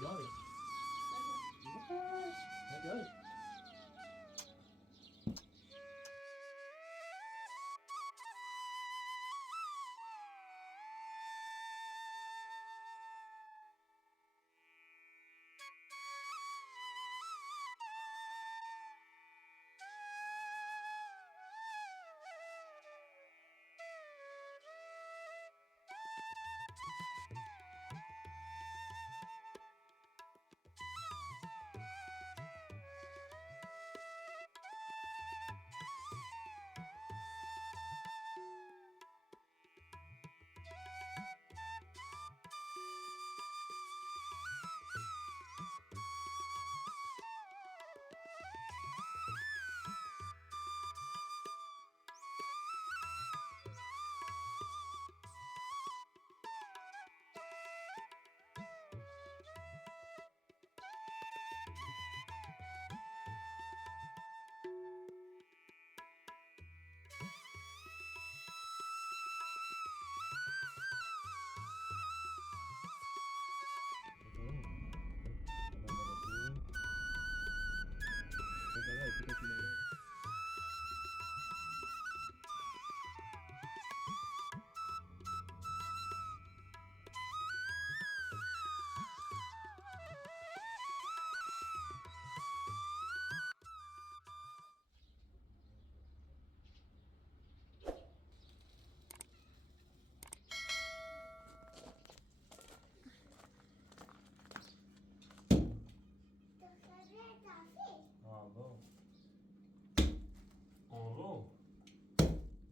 Rồi. Hết rồi.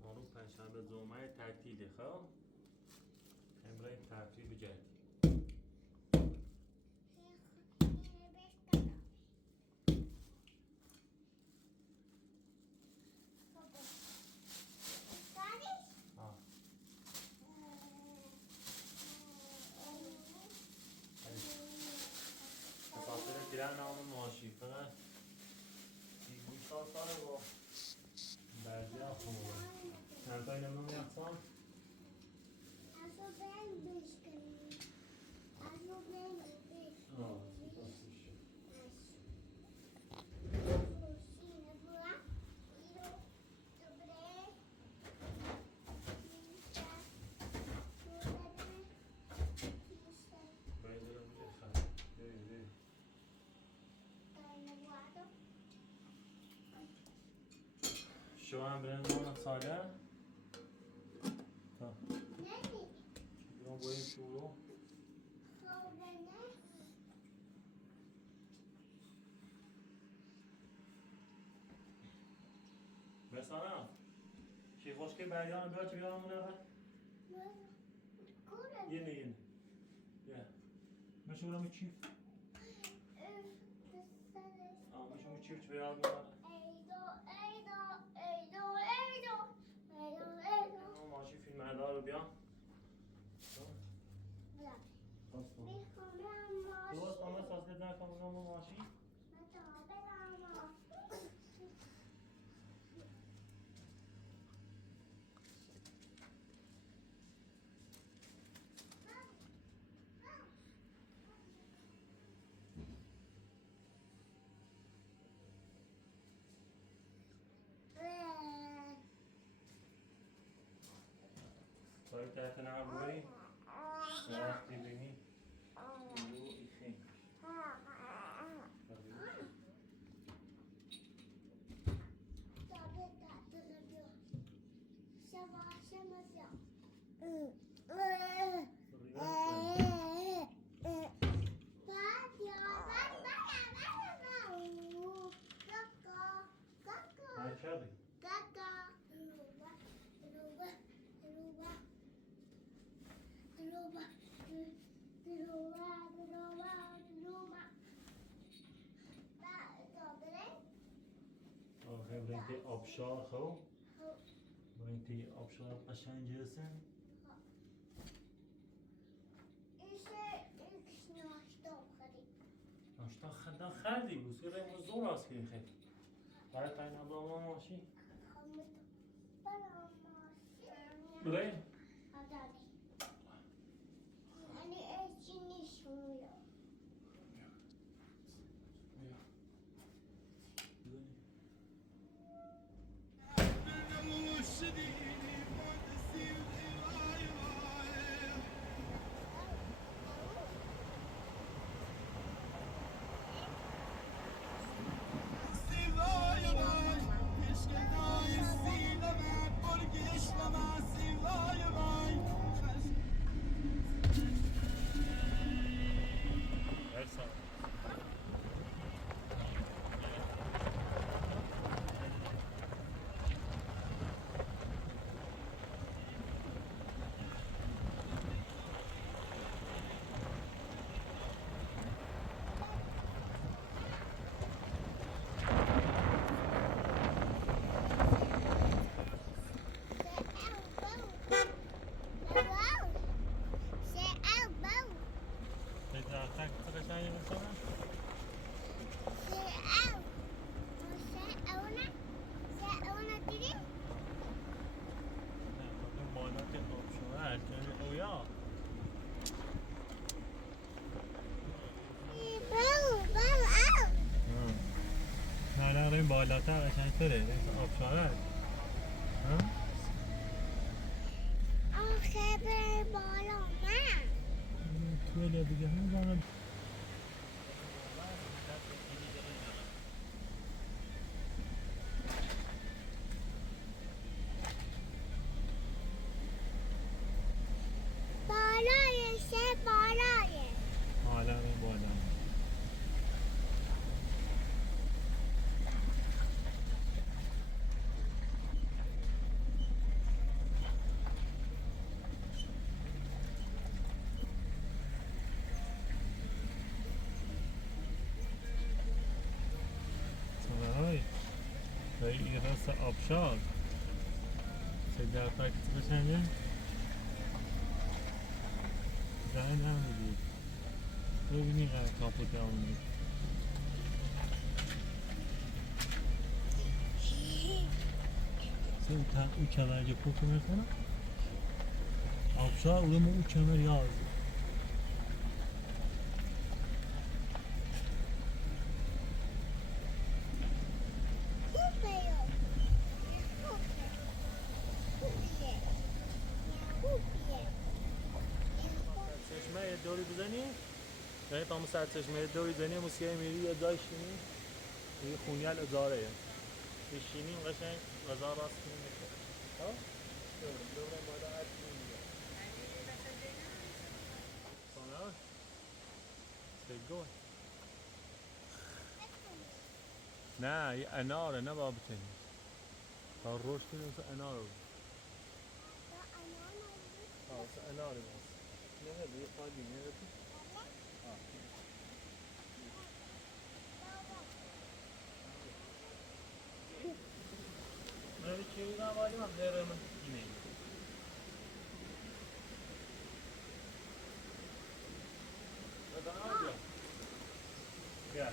آروم پنجشنبه جمعه تعطیله خب امروز تفریح بجردی خاطر دیدن نام ماشی فقط گوشت ساله با بعضی ها خوبه چند تایی نمون یخصان؟ Alltså vem busken? Alltså vem busken? Ja, fantastiskt. Bem, det är det här. Det är det. شو هم برن نام ساله؟ تا برون باید شروع مثلا چی خوش که بریان بیا چه بیارم اونه بر؟ یه یه مشه اونم چیف مشه اون چیف چه بیارم اونه ماشی فیلم هدا رو بیا درست آمه سازده نکم اونم ماشی باید تحت نم بایی وقتی بینی بلو ایخی Kaka. آخه برای آبشار خو برای آبشار قشنگ جرسن ناشتا خدا خردی بود که رمو زور است که خیلی برای تاینا با ماشی برای درختک قشنگی مثلا این بالا که خوب شده اویا نه این بالاتر قشنگ تره آب شده توی دیگه هم زنم حالا این بالا این راست آبشار چه درختک قشنگه زنگ هم میدید ببینی کاپوت همونی او کنارگه پوکو میکنه آبشار او کنار یاز چشمه دوری بزنی؟ یعنی تا سر چشمه دوری بزنی موسیقی میری یه جای شینی یه خونیال ازاره یه شینیم قشنگ غذا راست کنیم میشه ها؟ دوره مادا هر چی میگه سانا؟ سگوه نه یه اناره نه بابا بتنی تا روش کنیم سه اناره سه اناره باز نه نه یه خواهی نه نه من چیزی نبودیم هم دیره من اینه Yeah.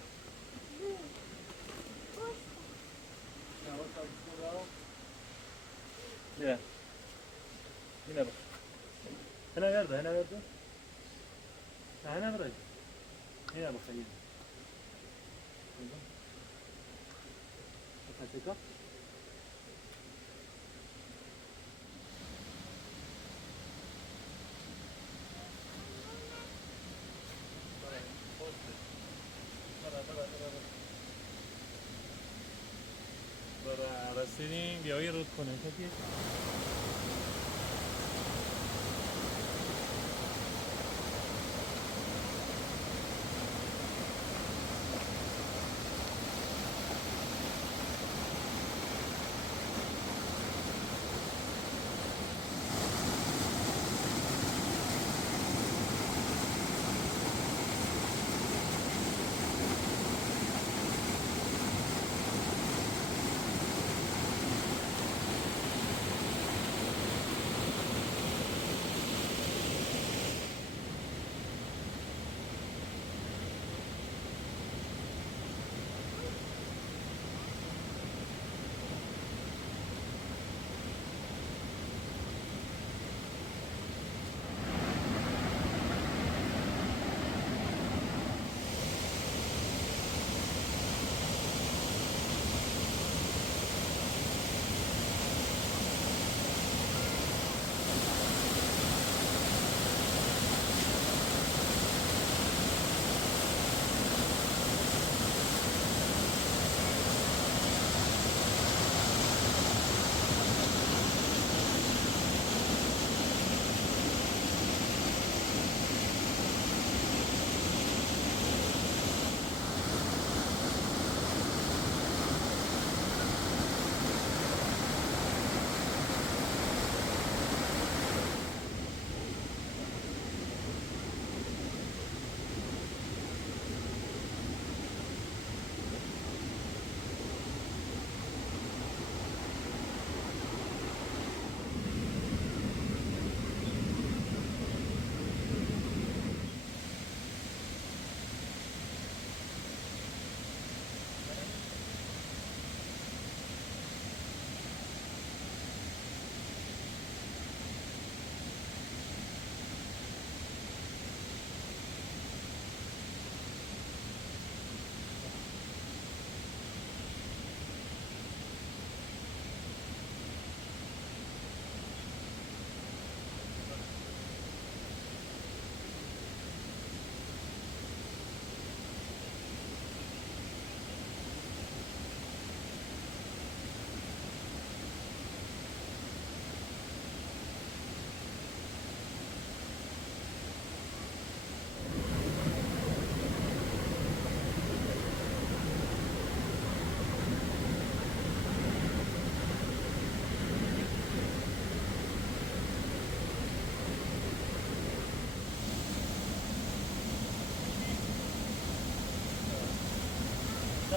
Yeah. Yine bak. Hene verdi, hene verdi. Hene verdi. Yine bak, yine. Bak, tekrar. رسیدیم بیایی رود کنه کدیه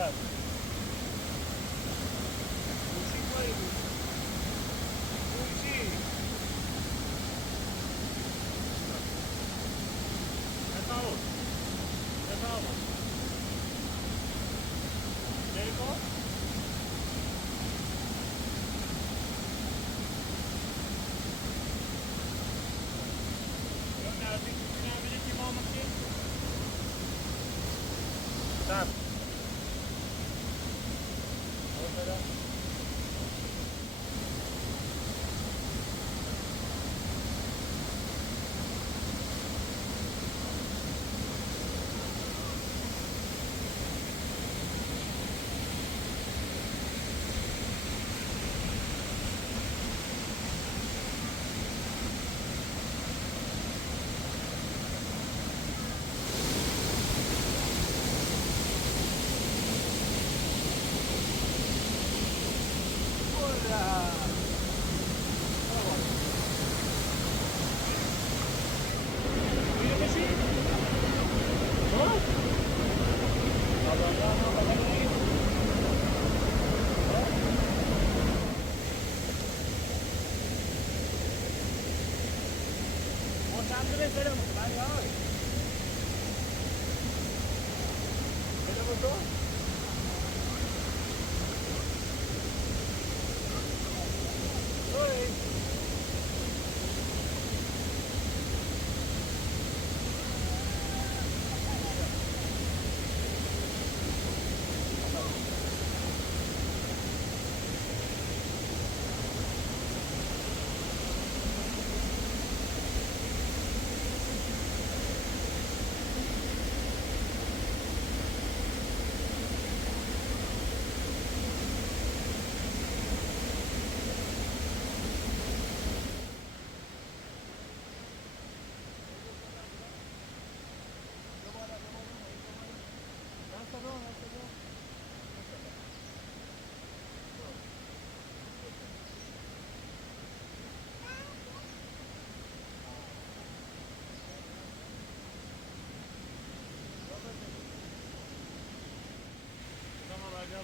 بس گوشی کاری بود گوشی تصاوب دیگه نزدیک می‌بینم ببینید که ما ممکن صبر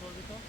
بازی کن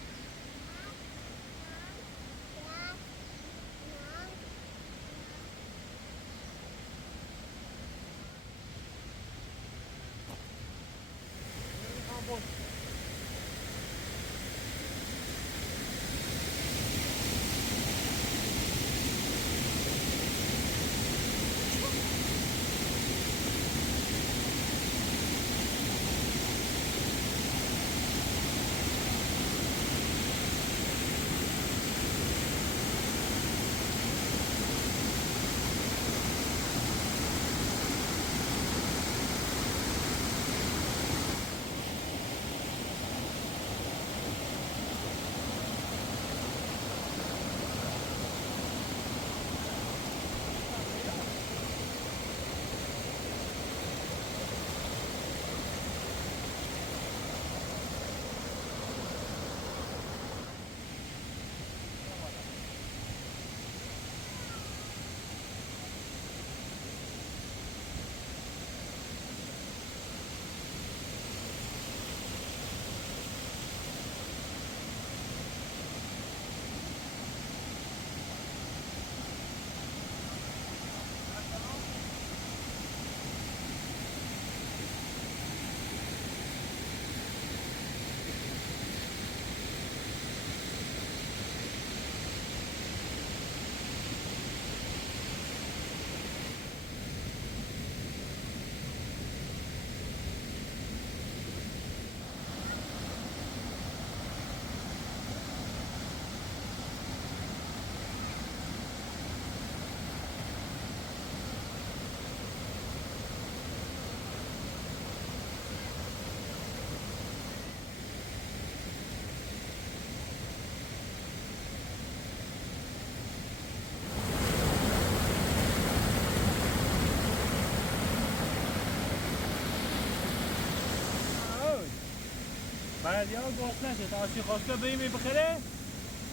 بلدی ها گفت نشه تا آسی خواسته بیمی بخیره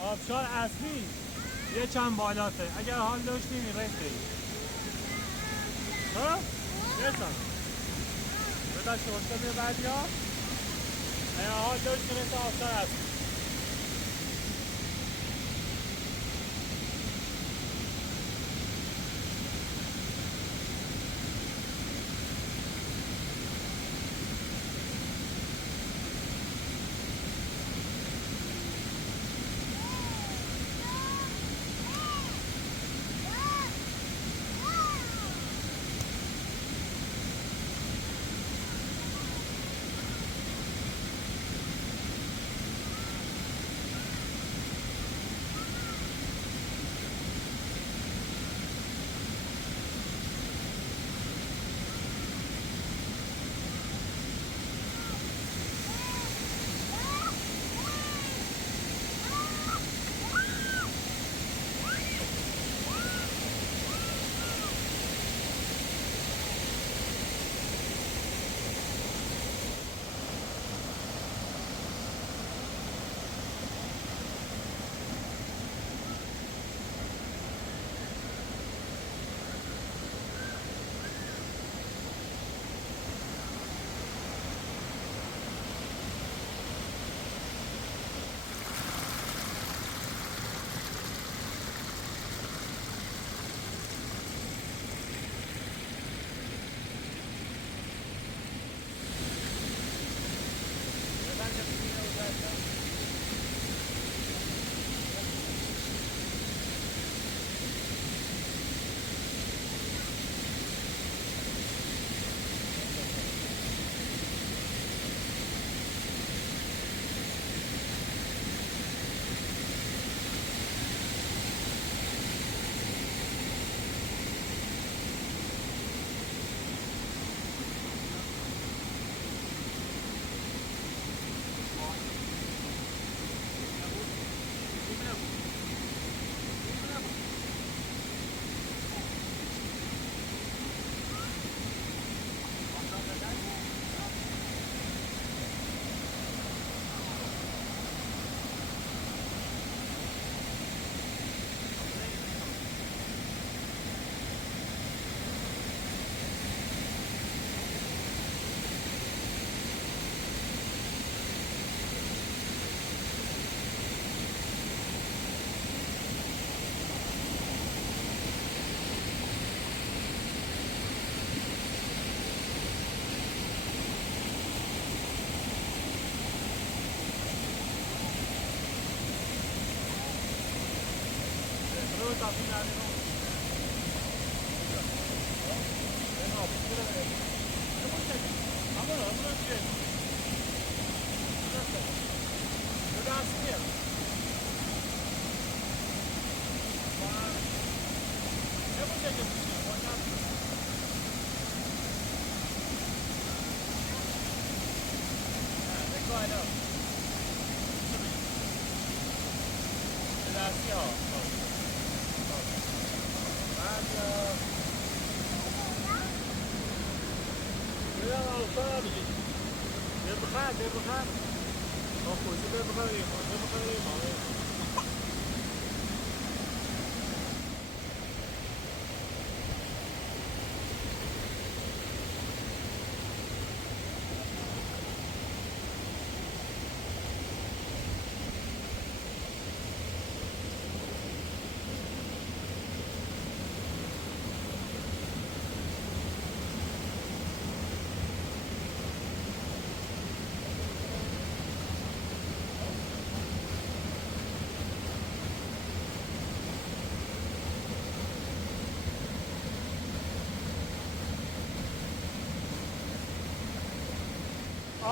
آبشار اصلی یه چند بالاته اگر حال داشتی میرسی ها؟ یه سان بدا شورسته بیا بعدی ها ها داشت مثل آفتر هست.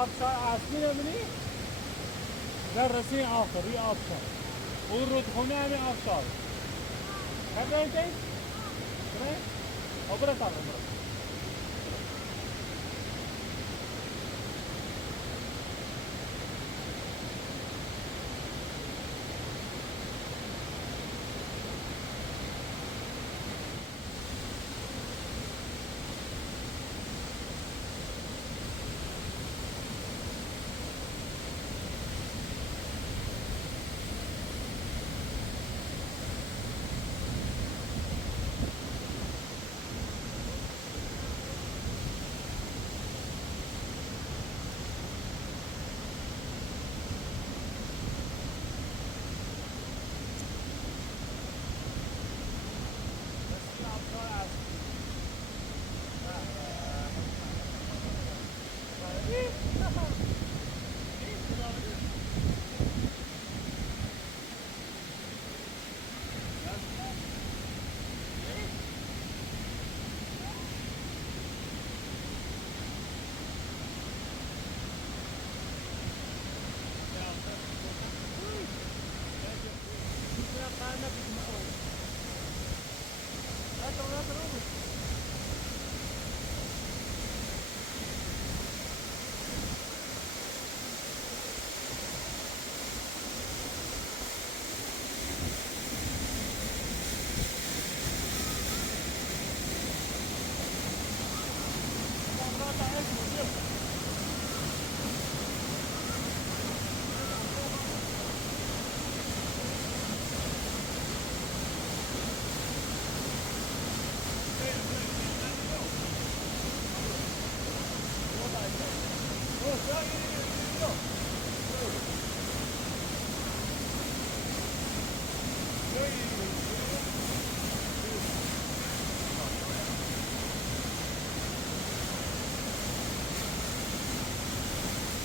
آبشار اصلی نمی‌بینی؟ در رسمی آخری آبشار اون رودخونه همین آبشار خب بریم که؟ بریم؟ برو تا برو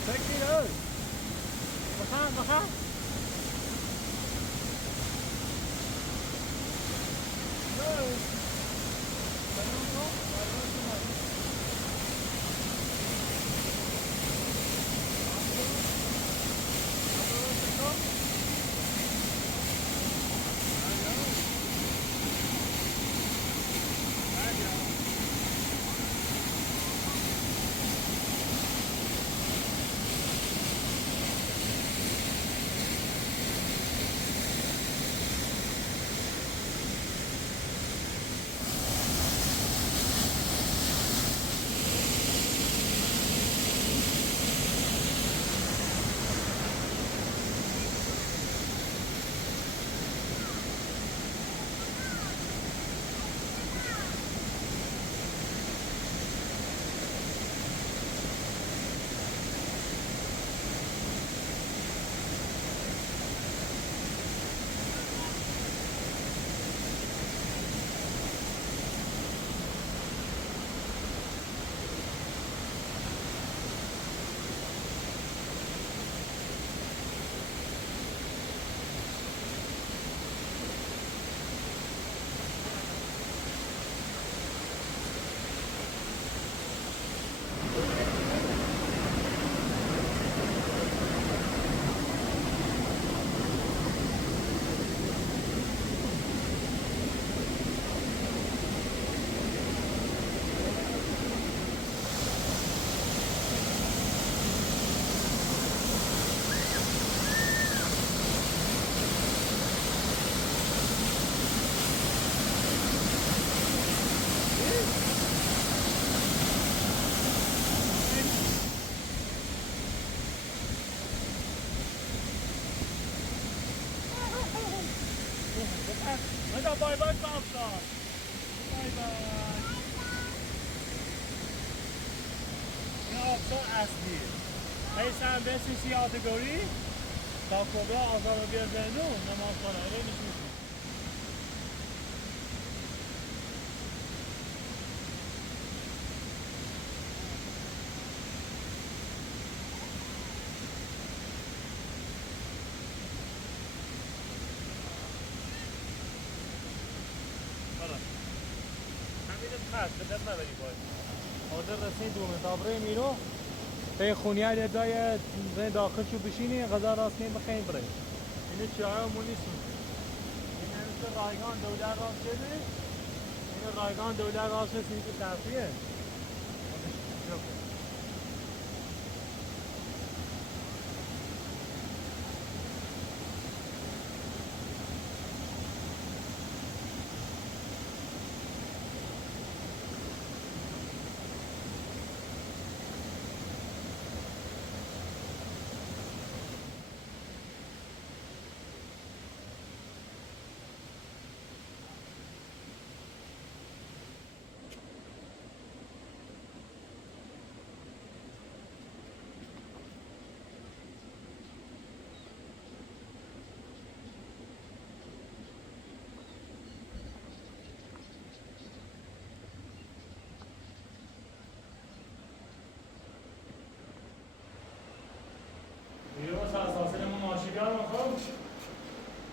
Check it out. Baka. Bye bye kaptan. Bye bye. این آبشار اصلیه. هی سن بسیسی یادگاری تا کبرا آزار رو بیار زندون نماز کنه. اینه میشونی. بدم نبری باید حاضر رسید دومه تابره میرو به خونیه لیدای داخل شو بشینی غذا راست نیم بخین بره اینه چیه مونی سون این همیشه رایگان دولر راست شده این رایگان دولر راست شده که تفریه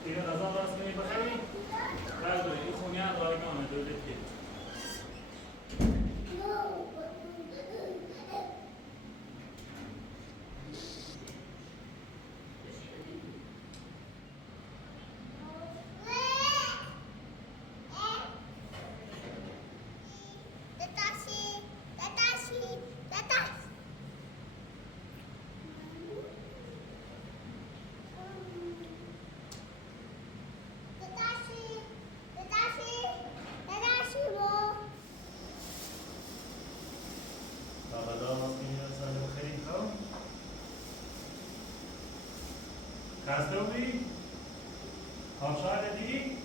دیگه غذا راست کنی بخری برداری این خونی هم رایگانه دولتیه خسته بودی؟ آبشار دادی؟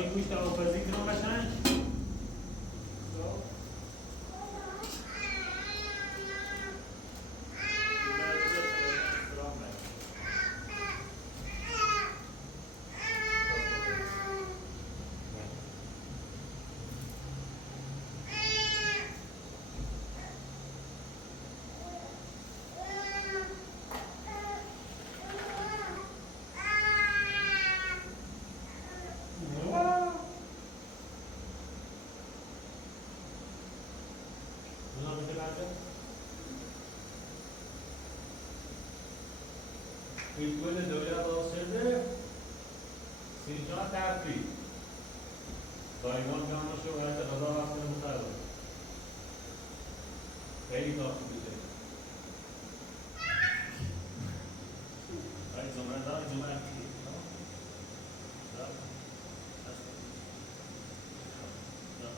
های گوشت آبپزی کنم قشنگ Pitbull dövüyor olsaydı Sincan terfi. Dayıman yanlış yok. Hayata kadar hakkını muhtar olur. Beni takip edecek. Aynı zamanda daha aynı zamanda yaptık. Tamam. Tamam.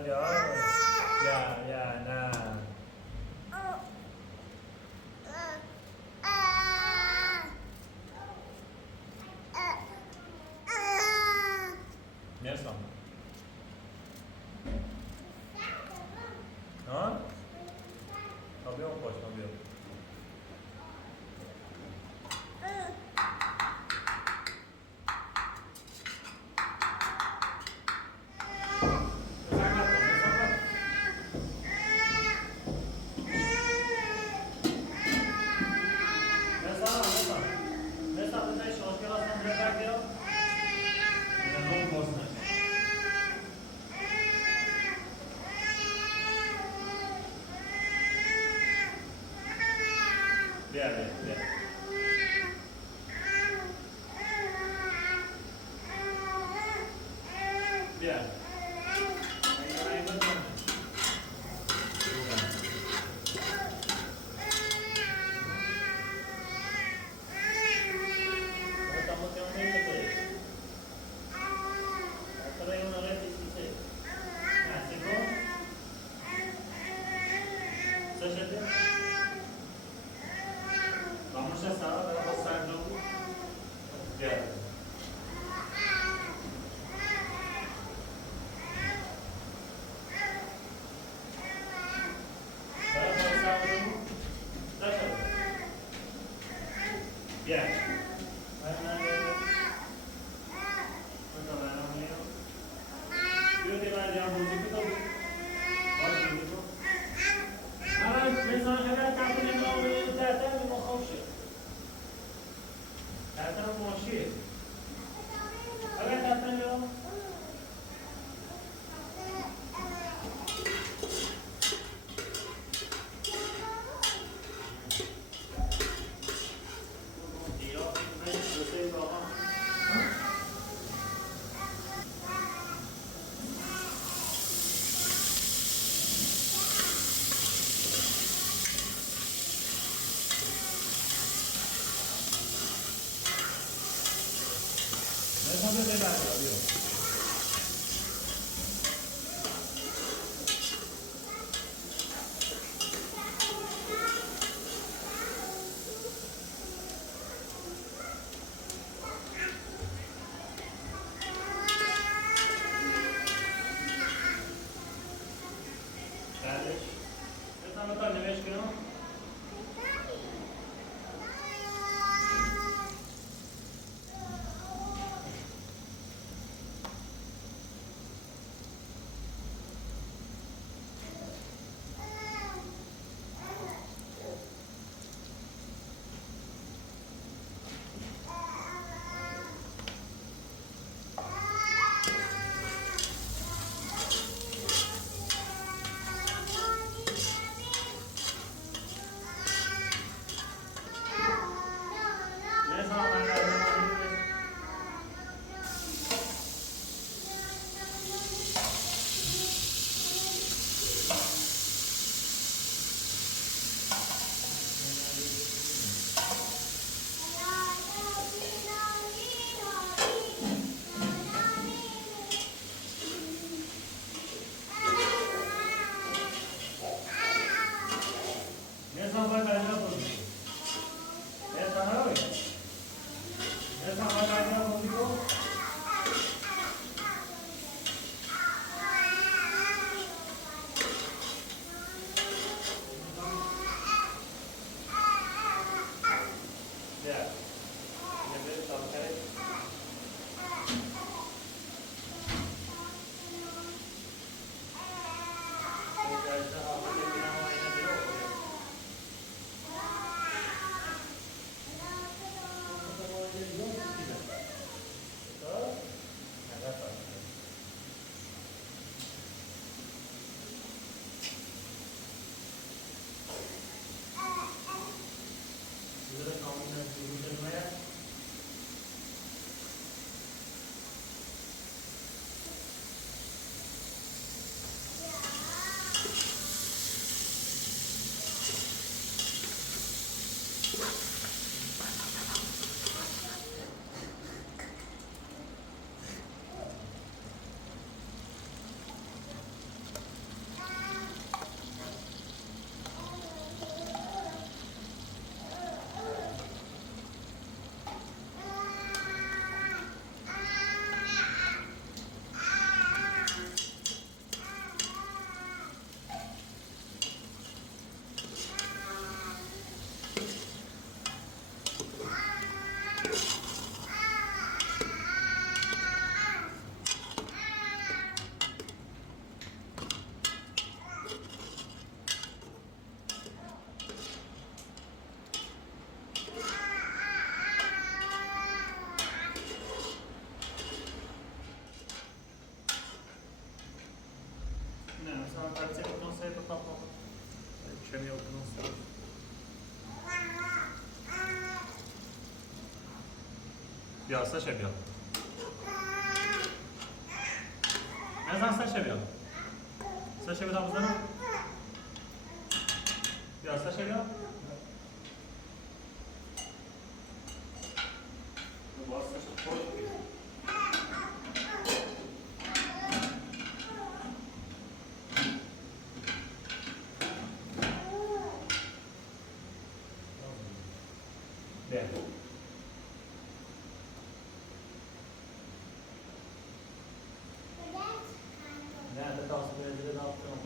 Biar, biar, ya, nah. Nerede? Ha? Tabii yok boş, tabii yok. Biar, biar. Biar. Vamos a estar pasando. Ya. مثلا ترتیب کنسه تو پاپا کمی کنسه بیا سشه بیا نزن سشه بیا سشه بیا بزنم بیا سشه بیا باز سشه خورد بیا نه ده تاس بنزل داخل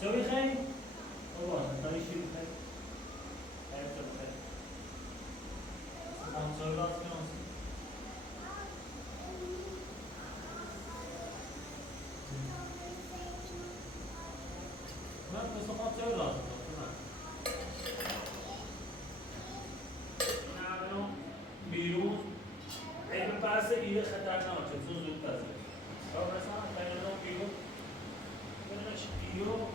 سوي خير والله انت شيء خير خير خير سلام سوي راس كمان ما بس ما سوي راس نعملهم بیرون این پس ایده خطرناکه زود پس یا مثلا بینالملل بیرون بینش بیرون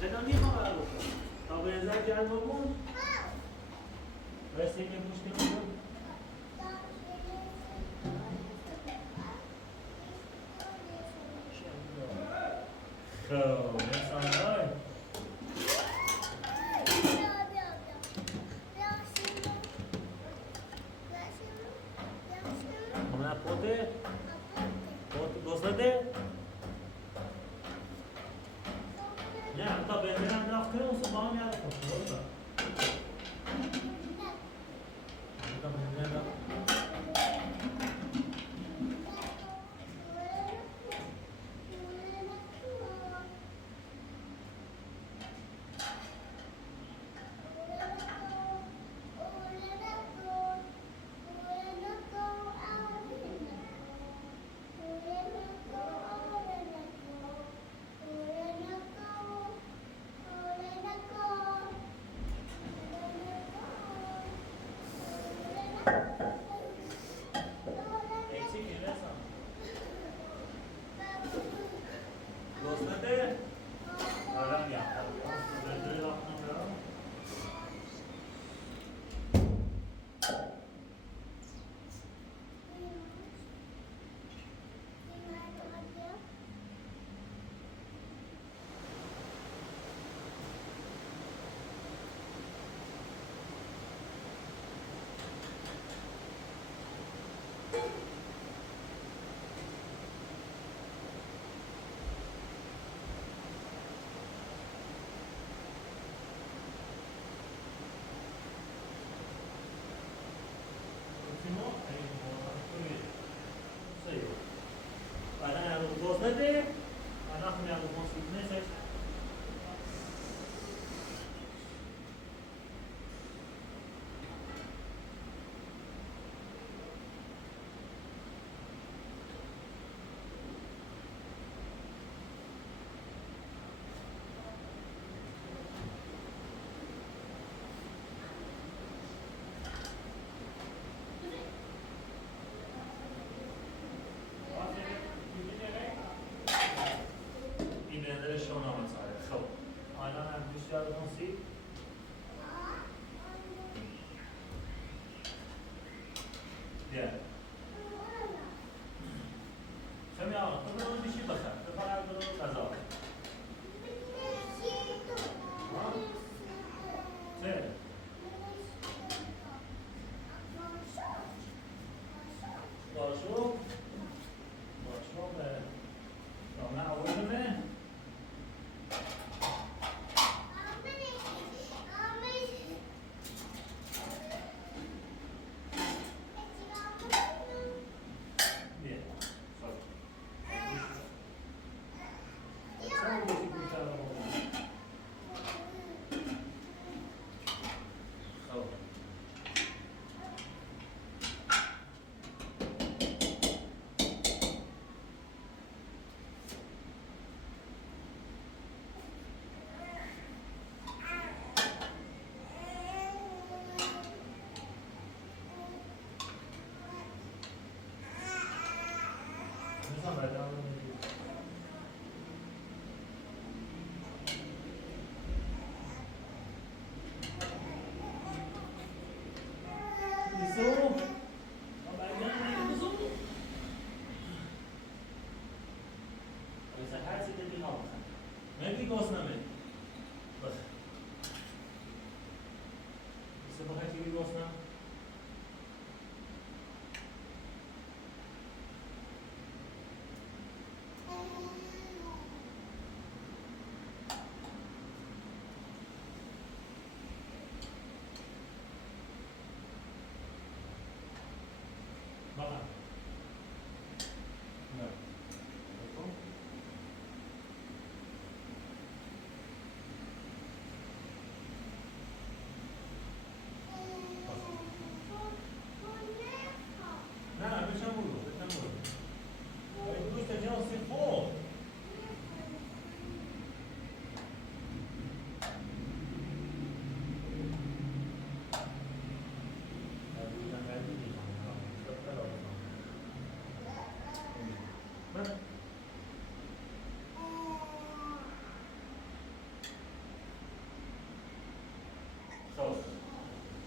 Seda nie ma algo. A wy znacie algo bun? Weźcie mnie puśćcie bun. Ona poty? Poty gozlady? Nie, to będzie nam na którą sobą miał to kurwa. To będzie na... بسیار بانسی بیا شمی آقا تو برو بیشی بخر تو فقط برو غذا چه؟ باشو به دامه اولمه بیا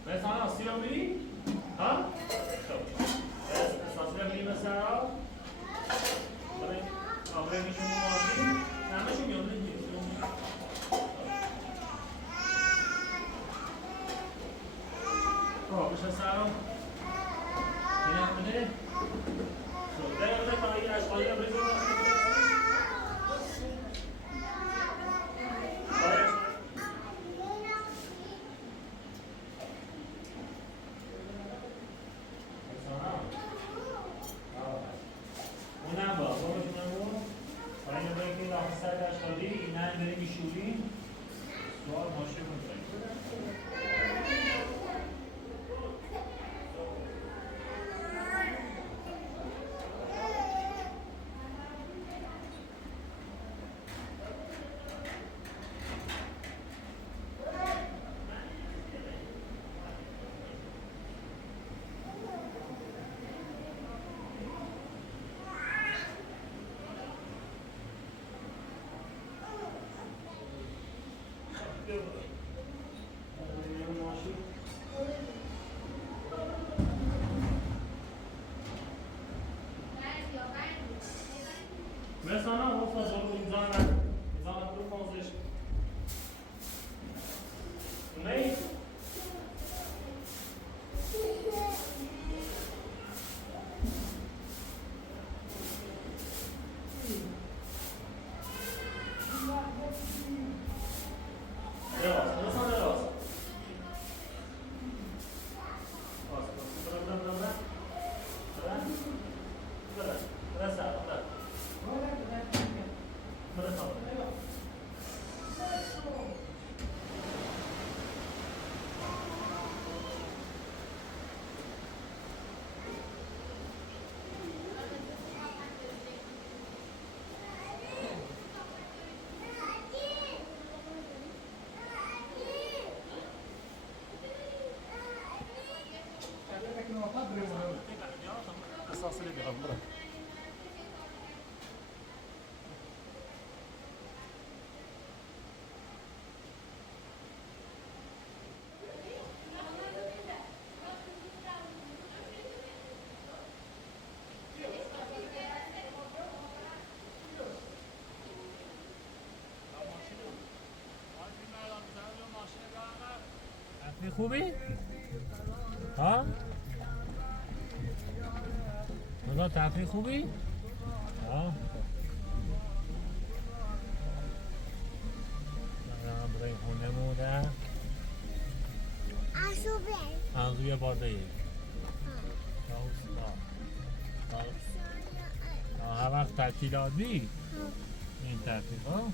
مثلا آسیا میری؟ ها؟ خب اساسی رو میریم سرا آبره میشون ماشین همه شون میاد میگیم خب بشه سرا این هم بده خب ده تا این اشغالی رو بریزیم مثلا وصل الإنسان بروفونزش مي تفریح خوبی؟ ها؟ رضا تفریح خوبی؟ ها؟ الان برای خونه موده Azube. روی باده هر وقت تعطیلات بی این تعطیل ها